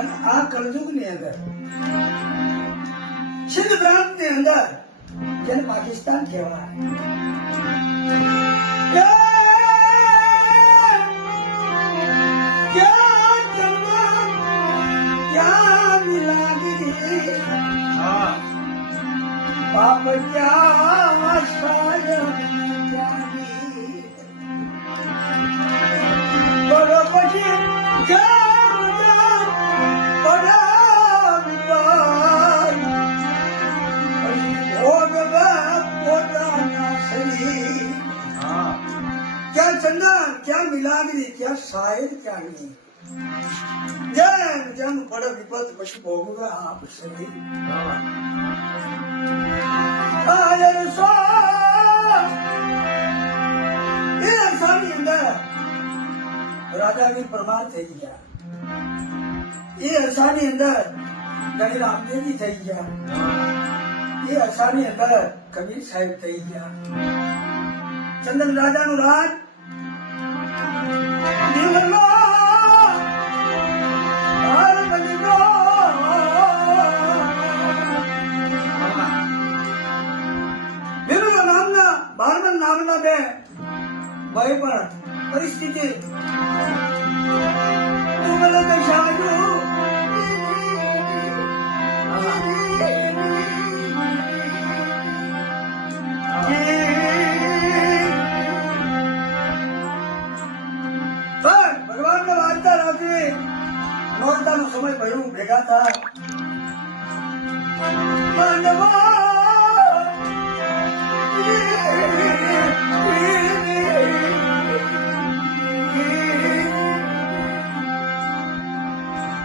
અને આ કળયુગની અંદર સિંધ પ્રાંતની અંદર જેને પાકિસ્તાન કહેવાય બાપ ક્યાં બરોબર क्या चंदन क्या मिलागरी क्या शायर क्या नहीं जन जन बड़ा विपत पशु भोगगा आप सभी आयर सो ये अरसानी अंदर राजा भी परमार થઈ ગયા ये अरसानी अंदर गणी रामदेव થઈ ગયા ये अरसानी अंदर कबीर साहिब થઈ ગયા ચંદન રાજાનું રાજ દિવલો ભારતનો વિરુદ્ધ નામના ભારત નામના બે ભાઈ પણ પરિસ્થિતિ ઉમલ દશાજો નોરતાનો સમય ભયું ભેગા થા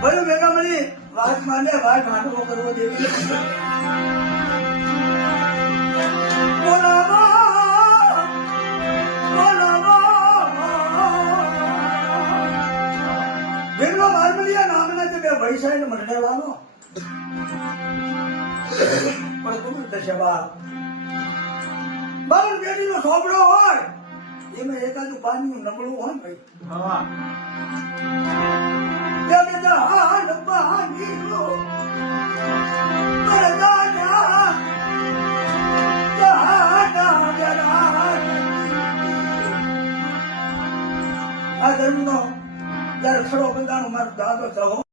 ભયું ભેગા મળી વાત માને વાત નાટકો કરવો દેવી પૈસા ને મરડેવાનો પણ તું દશા બાવન પેઢી નો સોપડો હોય એમાં એકાદું પાણીનું નબળું હોય ભાઈ આ ધર્મ નો જયારે ખરો બંધાનો મારો દાદો થવો